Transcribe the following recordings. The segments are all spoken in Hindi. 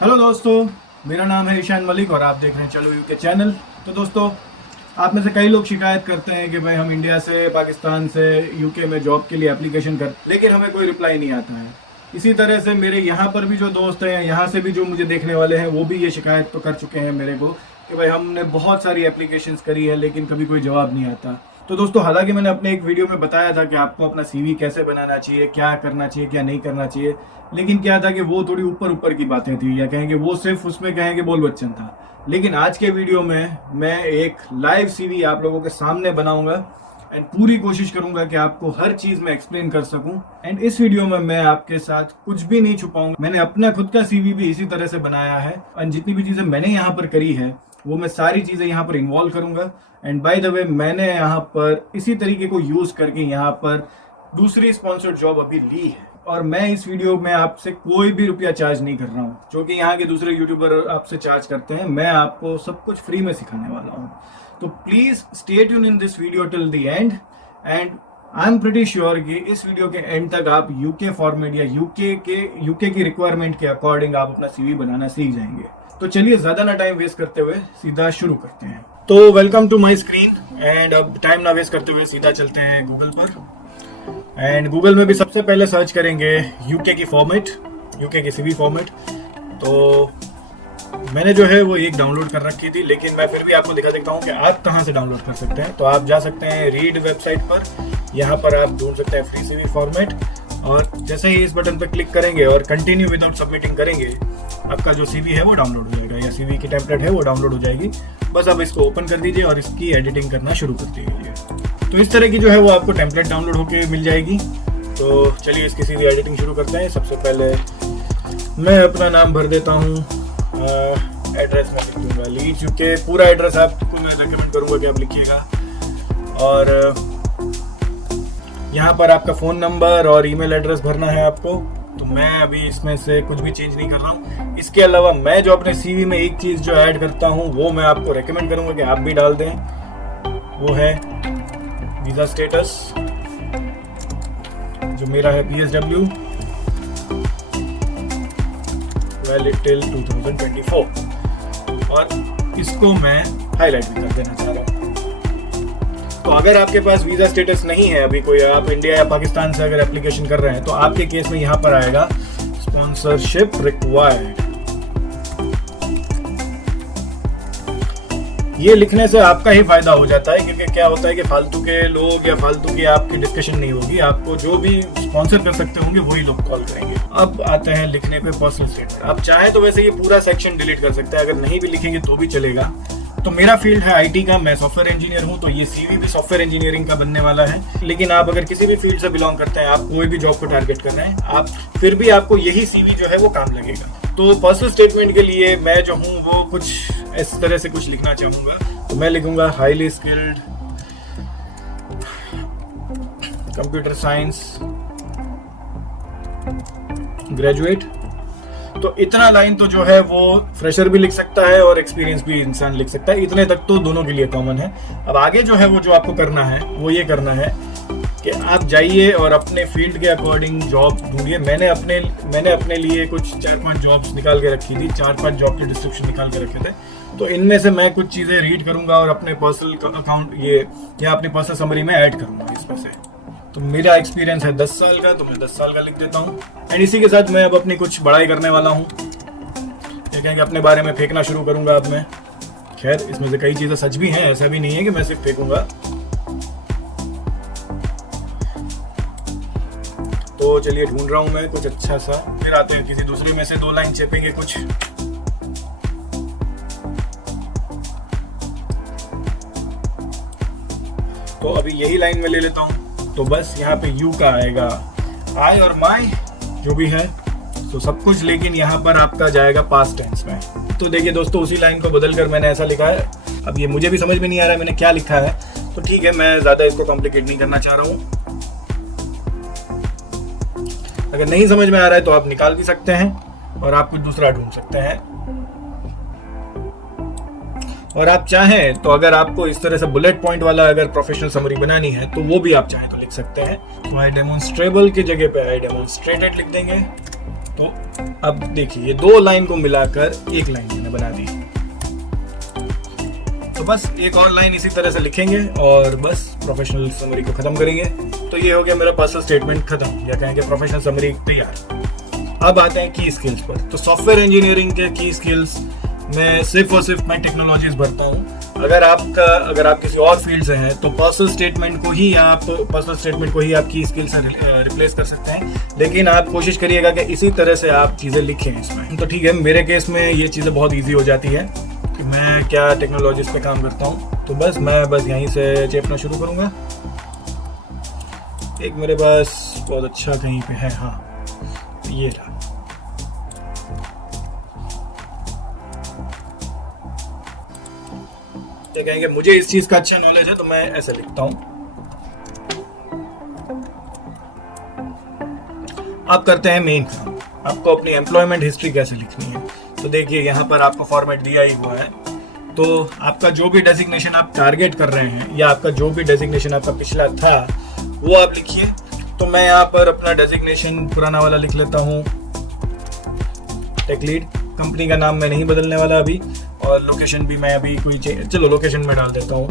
हेलो दोस्तों, मेरा नाम है ईशान मलिक और आप देख रहे हैं चलो यूके चैनल। तो दोस्तों, आप में से कई लोग शिकायत करते हैं कि भाई हम इंडिया से, पाकिस्तान से यूके में जॉब के लिए एप्लीकेशन कर, लेकिन हमें कोई रिप्लाई नहीं आता है। इसी तरह से मेरे यहाँ पर भी जो दोस्त हैं, यहाँ से भी जो मुझे देखने वाले हैं, वो भी ये शिकायत तो कर चुके हैं मेरे को कि भाई हमने बहुत सारी एप्लीकेशंस करी है लेकिन कभी कोई जवाब नहीं आता। तो दोस्तों, हालांकि मैंने अपने एक वीडियो में बताया था कि आपको अपना सीवी कैसे बनाना चाहिए, क्या करना चाहिए, क्या नहीं करना चाहिए, लेकिन क्या था कि वो थोड़ी ऊपर ऊपर की बातें थी, या कहेंगे वो सिर्फ उसमें कहेंगे बोल बच्चन था। लेकिन आज के वीडियो में मैं एक लाइव सीवी आप लोगों के सामने बनाऊंगा एंड पूरी कोशिश करूंगा कि आपको हर चीज में एक्सप्लेन कर सकूं। एंड इस वीडियो में मैं आपके साथ कुछ भी नहीं छुपाऊंगा। मैंने अपना खुद का सीवी भी इसी तरह से बनाया है एंड जितनी भी चीजें मैंने यहाँ पर करी है वो मैं सारी चीजें यहाँ पर इन्वॉल्व करूंगा। एंड बाय द वे, मैंने यहाँ पर इसी तरीके को यूज करके यहाँ पर दूसरी स्पॉन्सर्ड जॉब अभी ली है और मैं इस वीडियो में आपसे कोई भी रुपया चार्ज नहीं कर रहा हूँ, जो कि यहाँ के दूसरे यूट्यूबर आपसे चार्ज करते हैं। मैं आपको सब कुछ फ्री में सिखाने वाला हूँ। तो please stay tune in this video till the end and I am pretty sure कि इस वीडियो के एंड तक आप यूके फॉर्मेट या यूके की रिक्वायरमेंट के अकॉर्डिंग आप अपना सीवी बनाना सीख जाएंगे। तो चलिए ज्यादा ना टाइम वेस्ट करते हुए सीधा शुरू करते हैं। तो welcome to my screen and अब टाइम ना वेस्ट करते हुए सीधा चलते हैं गूगल पर। एंड गूगल में भी सबसे पहले सर्च करेंगे यूके की फॉर्मेट, यूके की सीवी फॉर्मेट। तो मैंने जो है वो एक डाउनलोड कर रखी थी, लेकिन मैं फिर भी आपको दिखा देता हूँ कि आप कहाँ से डाउनलोड कर सकते हैं। तो आप जा सकते हैं रीड वेबसाइट पर, यहाँ पर आप ढूंढ सकते हैं फ्री सीवी फॉर्मेट और जैसे ही इस बटन पर क्लिक करेंगे और कंटिन्यू विदाउट सबमिटिंग करेंगे, आपका जो सीवी है वो डाउनलोड हो जाएगा या सीवी की टेम्पलेट है वो डाउनलोड हो जाएगी। बस आप इसको ओपन कर दीजिए और इसकी एडिटिंग करना शुरू कर दीजिए। तो इस तरह की जो है वो आपको टेम्पलेट डाउनलोड होके मिल जाएगी। तो चलिए इसकी सीधी एडिटिंग शुरू करते हैं। सबसे पहले मैं अपना नाम भर देता हूँ, एड्रेस में लिख दूँगा लीड्स यूके। पूरा एड्रेस आपको मैं रेकमेंड करूँगा कि आप लिखिएगा और यहाँ पर आपका फ़ोन नंबर और ईमेल एड्रेस भरना है आपको। तो मैं अभी इसमें से कुछ भी चेंज नहीं कर रहा हूँ। इसके अलावा मैं जो अपने सीवी में एक चीज़ जो ऐड करता हूँ वो मैं आपको रेकमेंड करूँगा कि आप भी डाल दें। वो है वीज़ा स्टेटस, जो मेरा है PSW, वैलिड टिल 2024, और इसको मैं हाईलाइट भी कर देना चाह रहा हूँ। तो अगर आपके पास वीज़ा स्टेटस नहीं है अभी, कोई आप इंडिया या पाकिस्तान से अगर एप्लीकेशन कर रहे हैं, तो आपके केस में यहाँ पर आएगा स्पॉन्सरशिप रिक्वायर्ड। ये लिखने से आपका ही फायदा हो जाता है, क्योंकि क्या होता है कि फालतू के लोग या फालतू की आपकी डिस्कशन नहीं होगी। आपको जो भी स्पॉन्सर कर सकते होंगे वही लोग कॉल करेंगे। अब आते हैं लिखने पे पर्सनल स्टेटमेंट। आप चाहें तो वैसे ये पूरा सेक्शन डिलीट कर सकते हैं, अगर नहीं भी लिखेंगे तो भी चलेगा। तो मेरा फील्ड है आईटी का, मैं सॉफ्टवेयर इंजीनियर हूं, तो ये सीवी भी सॉफ्टवेयर इंजीनियरिंग का बनने वाला है। लेकिन आप अगर किसी भी फील्ड से बिलोंग करते हैं, आप कोई भी जॉब को टारगेट कर रहे हैं, आप फिर भी आपको यही सीवी जो है वो काम लगेगा। तो पर्सनल स्टेटमेंट के लिए मैं जो हूँ वो कुछ इस तरह से कुछ लिखना चाहूँगा। तो मैं लिखूंगा highly skilled computer science graduate. तो इतना लाइन तो जो है वो फ्रेशर भी लिख सकता है और एक्सपीरियंस भी इंसान लिख सकता है। इतने तक तो दोनों के लिए कॉमन है। अब आगे जो है वो जो आपको करना है वो ये करना है कि आप जाइए और अपने फील्ड के अकॉर्डिंग जॉब ढूंढिए। मैंने अपने लिए कुछ 4-5 जॉब्स निकाल के रखी थी, 4-5 जॉब के डिस्क्रिप्शन निकाल के रखे थे। तो इनमें से मैं कुछ चीज़ें रीड करूंगा और अपने पर्सनल अकाउंट या अपनी पर्सनल समरी में ऐड करूंगा इसमें से। तो मेरा एक्सपीरियंस है 10 साल का, तो मैं 10 साल का लिख देता हूँ। एंड इसी के साथ मैं अब अपनी कुछ बड़ाई करने वाला हूँ, ये कहेंगे अपने बारे में फेंकना शुरू करूंगा अब मैं। खैर, इसमें से कई चीज़ें सच भी हैं, ऐसा भी नहीं है कि मैं सिर्फ फेंकूंगा। तो चलिए ढूंढ रहा हूँ मैं कुछ अच्छा सा, फिर आते हैं किसी दूसरे में से 2 लाइन चेपेंगे कुछ। तो अभी यही लाइन में ले लेता हूँ। तो बस यहाँ पे यू का आएगा आई और माई जो भी है, तो सब कुछ, लेकिन यहाँ पर आपका जाएगा पास्ट टेंस में। तो देखिए दोस्तों, उसी लाइन को बदल कर मैंने ऐसा लिखा है। अब ये मुझे भी समझ में नहीं आ रहा है मैंने क्या लिखा है, तो ठीक है, मैं ज़्यादा इसको कॉम्प्लिकेट नहीं करना चाह रहा हूँ। अगर नहीं समझ में आ रहा है तो आप निकाल भी सकते हैं और आप कुछ दूसरा ढूंढ सकते हैं। और आप चाहें तो अगर आपको इस तरह से बुलेट पॉइंट वाला अगर प्रोफेशनल समरी बनानी है तो वो भी आप चाहें तो लिख सकते हैं। तो आई डेमोन्स्ट्रेबल की जगह पे आई डेमोन्स्ट्रेटेड लिख देंगे। तो अब देखिए ये 2 लाइन को मिलाकर एक लाइन मैंने बना दी। तो बस एक और लाइन इसी तरह से लिखेंगे और बस प्रोफेशनल समरी को खत्म करेंगे। तो ये हो गया मेरा पर्सनल स्टेटमेंट खत्म, या कहेंगे प्रोफेशनल समरी तैयार। अब आते हैं की स्किल्स पर। तो सॉफ्टवेयर इंजीनियरिंग के की स्किल्स में सिर्फ और सिर्फ मैं टेक्नोलॉजीज भरता हूँ। अगर आप किसी और फील्ड से हैं तो पर्सनल स्टेटमेंट को ही आप की स्किल से रिप्लेस कर सकते हैं, लेकिन आप कोशिश करिएगा कि इसी तरह से आप चीज़ें लिखें इसमें। तो ठीक है, मेरे केस में ये चीज़ें बहुत ईजी हो जाती है कि मैं क्या टेक्नोलॉजीज पे काम करता हूँ। तो बस मैं यहीं से चेपना शुरू करूँगा। एक मेरे पास बहुत अच्छा कहीं पे है, हाँ ये रहा। तो कहेंगे मुझे इस चीज का अच्छा नॉलेज है, तो मैं ऐसे लिखता हूं। आप करते हैं मेन काम, आपको अपनी एम्प्लॉयमेंट हिस्ट्री कैसे लिखनी है। तो देखिए यहाँ पर आपको फॉर्मेट दिया ही हुआ है। तो आपका जो भी डेजिग्नेशन आप टारगेट कर रहे हैं या आपका जो भी डेजिग्नेशन आपका पिछला था वो आप लिखिए। तो मैं यहाँ पर अपना डेजिग्नेशन पुराना वाला लिख लेता हूँ, टेक लीड। कंपनी का नाम मैं नहीं बदलने वाला अभी, और लोकेशन भी मैं अभी चलो लोकेशन में डाल देता हूँ।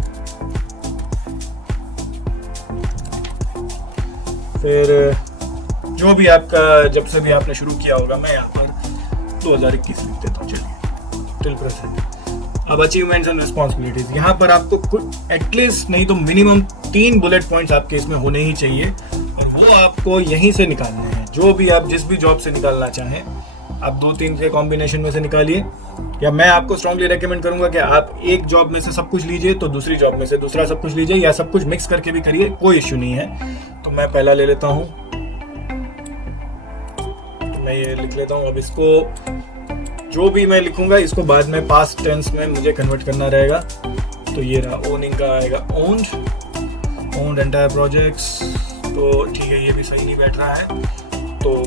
फिर जो भी आपका जब से भी आपने शुरू किया होगा मैं यहाँ पर 2021 लिख देता हूँ। चलिए टिल प्रेजेंट। अब अचीवमेंट्स एंड रिस्पॉन्सिबिलिटीज, यहाँ पर आपको कुछ एटलीस्ट नहीं तो मिनिमम 3 बुलेट पॉइंट्स आपके इसमें होने ही चाहिए, और वो आपको यहीं से निकालने हैं। जो भी आप जिस भी जॉब से निकालना चाहें आप 2-3 के कॉम्बिनेशन में से निकालिए, या मैं आपको स्ट्रांगली रेकमेंड करूंगा कि आप एक जॉब में से सब कुछ लीजिए तो दूसरी जॉब में से दूसरा सब कुछ लीजिए, या सब कुछ मिक्स करके भी करिए, कोई इश्यू नहीं है। तो मैं पहला ले लेता हूं, तो मैं ये लिख लेता हूं। अब इसको जो भी मैं लिखूंगा इसको बाद में पास्ट टेंस में मुझे कन्वर्ट करना रहेगा। तो ये रहा, ओनिंग का आएगा ओन्ड एंटायर प्रोजेक्ट्स। तो ठीक है, ये भी सही नहीं बैठ रहा है, तो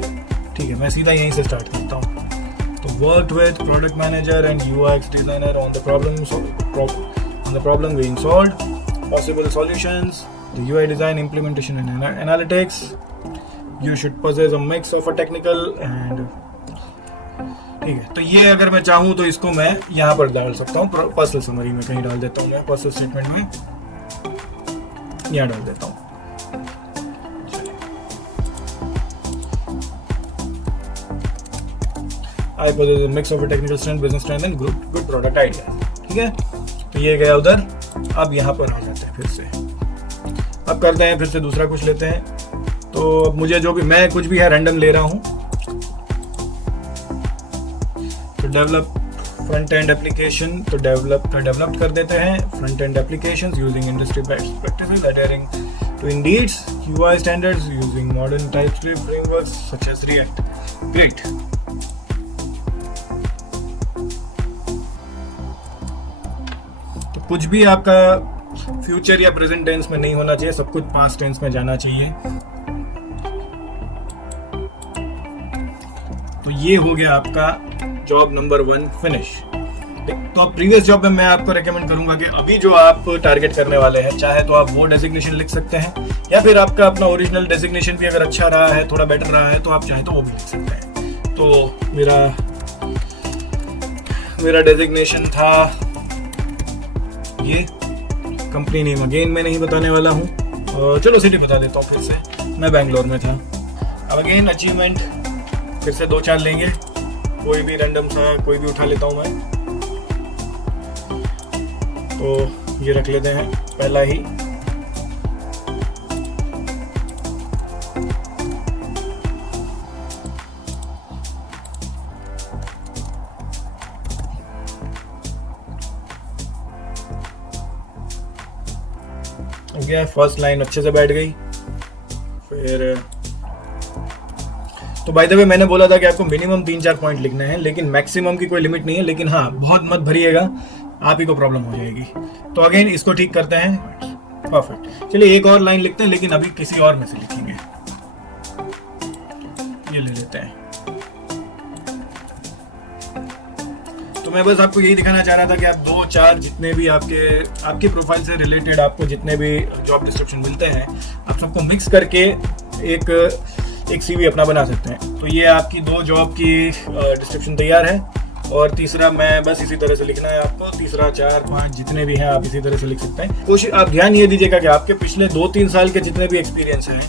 ठीक है मैं सीधा यहीं से स्टार्ट करता हूँ। तो work with product manager and UX designer on the problem being solved, possible solutions, the UI design, implementation and analytics. You should possess a mix of a technical and ठीक है। तो ये अगर मैं चाहूँ तो इसको मैं यहाँ पर डाल सकता हूँ, पर्सनल समरी में कहीं डाल देता हूँ, मैं पर्सनल स्टेटमेंट में यहाँ डाल देता हूँ। I possess a mix of a technical strength, business strength and good product idea। ठीक है, तो ये गया उधर। अब यहाँ पर आ जाते हैं फिर से, अब करते हैं फिर से दूसरा कुछ लेते हैं। तो अब मुझे जो भी मैं कुछ भी है रैंडम ले रहा हूँ। तो डेवलप फ्रंट एंड एप्लीकेशन, तो डेवलप्ड कर देते हैं front end applications using industry best practices, adhering to Indeed's UI standards using modern TypeScript frameworks such as React। Great। कुछ भी आपका फ्यूचर या प्रेजेंट टेंस में नहीं होना चाहिए, सब कुछ पास्ट टेंस में जाना चाहिए। तो ये हो गया आपका जॉब नंबर 1 फिनिश। तो अब प्रीवियस जॉब में मैं आपको रेकमेंड करूंगा कि अभी जो आप टारगेट करने वाले हैं, चाहे तो आप वो डेजिग्नेशन लिख सकते हैं, या फिर आपका अपना ओरिजिनल डेजिग्नेशन भी अगर अच्छा रहा है, थोड़ा बेटर रहा है, तो आप चाहे तो वो भी लिख सकते हैं। तो मेरा डेजिग्नेशन था ये, कंपनी नेम अगेन मैं नहीं बताने वाला हूँ, और चलो सिटी बता देता हूँ फिर से, मैं बेंगलोर में था। अब अगेन अचीवमेंट फिर से 2-4 लेंगे, कोई भी रैंडम सा कोई भी उठा लेता हूँ मैं। तो ये रख लेते हैं पहला ही। हो गया, फर्स्ट लाइन अच्छे से बैठ गई। फिर तो बाय द वे मैंने बोला था कि आपको मिनिमम 3-4 पॉइंट लिखने हैं, लेकिन मैक्सिमम की कोई लिमिट नहीं है, लेकिन हाँ बहुत मत भरिएगा, आप ही को प्रॉब्लम हो जाएगी। तो अगेन इसको ठीक करते हैं, परफेक्ट। चलिए एक और लाइन लिखते हैं, लेकिन अभी किसी और में से लिखेंगे। ये ले लेते हैं। तो मैं बस आपको यही दिखाना चाह रहा था कि आप 2-4 जितने भी आपकी प्रोफाइल से रिलेटेड आपको जितने भी जॉब डिस्क्रिप्शन मिलते हैं, आप सबको मिक्स करके एक CV अपना बना सकते हैं। तो ये आपकी 2 जॉब की डिस्क्रिप्शन तैयार है, और तीसरा मैं बस इसी तरह से लिखना है आपको, तीसरा 4, 5 जितने भी हैं आप इसी तरह से लिख सकते हैं। कोशिश आप ध्यान ये दीजिएगा कि आपके पिछले 2-3 साल के जितने भी एक्सपीरियंस हैं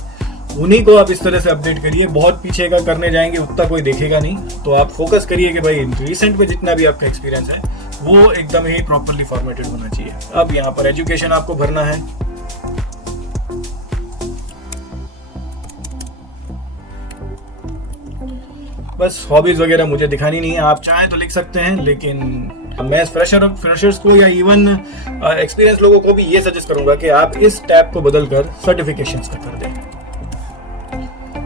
उन्हीं को आप इस तरह से अपडेट करिए। बहुत पीछे का करने जाएंगे उतना कोई देखेगा नहीं, तो आप फोकस करिए कि भाई रिसेंट में जितना भी आपका एक्सपीरियंस है वो एकदम ही प्रॉपरली फॉर्मेटेड होना चाहिए। अब यहाँ पर एजुकेशन आपको भरना है, बस हॉबीज वगैरह मुझे दिखानी नहीं है, आप चाहें तो लिख सकते हैं, लेकिन मैं फ्रेशर्स को या इवन एक्सपीरियंस लोगों को भी ये सजेस्ट करूंगा कि आप इस टैब को बदलकर सर्टिफिकेशंस का कर दें।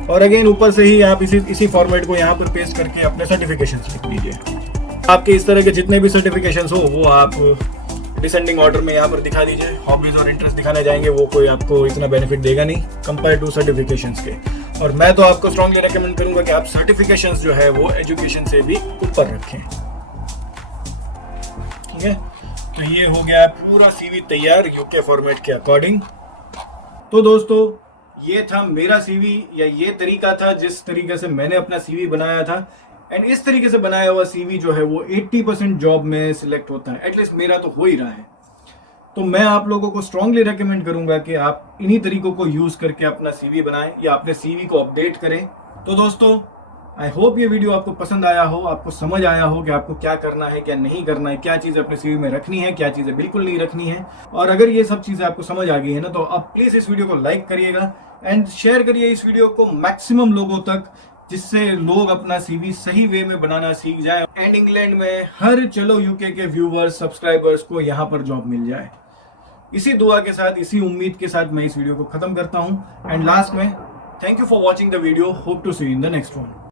और अगेन ऊपर से ही आप इसी फॉर्मेट को यहाँ पर पेस्ट करके अपने सर्टिफिकेशंस लिख लीजिए। आपके इस तरह के जितने भी सर्टिफिकेशंस हो वो आप डिसेंडिंग ऑर्डर में यहाँ पर दिखा दीजिए। हॉबीज और इंटरेस्ट दिखाने जाएंगे वो कोई आपको इतना बेनिफिट देगा नहीं कंपेयर टू सर्टिफिकेशंस के। और मैं तो आपको स्ट्रांगली रेकमेंड करूंगा कि आप सर्टिफिकेशंस जो है वो एजुकेशन से भी ऊपर रखें। ठीक है, तो ये हो गया पूरा CV तैयार यूके फॉर्मेट के अकॉर्डिंग। तो दोस्तों ये था मेरा CV, या ये तरीका था जिस तरीके से मैंने अपना CV बनाया था। एंड इस तरीके से बनाया हुआ CV जो है वो 80% जॉब में सिलेक्ट होता है, एटलीस्ट मेरा तो हो ही रहा है। तो मैं आप लोगों को स्ट्रांगली रेकमेंड करूंगा कि आप इन्हीं तरीकों को यूज करके अपना CV बनाएं या अपने CV को अपडेट करें। तो दोस्तों आई होप ये वीडियो आपको पसंद आया हो, आपको समझ आया हो कि आपको क्या करना है क्या नहीं करना है, क्या चीज़ें अपने CV में रखनी है, क्या चीज़ें बिल्कुल नहीं रखनी है। और अगर ये सब चीज़ें आपको समझ आ गई है ना, तो आप प्लीज़ इस वीडियो को लाइक करिएगा एंड शेयर करिए इस वीडियो को मैक्सिमम लोगों तक, जिससे लोग अपना CV सही वे में बनाना सीख जाए एंड इंग्लैंड में हर चलो यूके के व्यूवर्स सब्सक्राइबर्स को यहाँ पर जॉब मिल जाए। इसी दुआ के साथ, इसी उम्मीद के साथ मैं इस वीडियो को खत्म करता हूँ। एंड लास्ट में thank you for watching the video, hope to see you in the next one.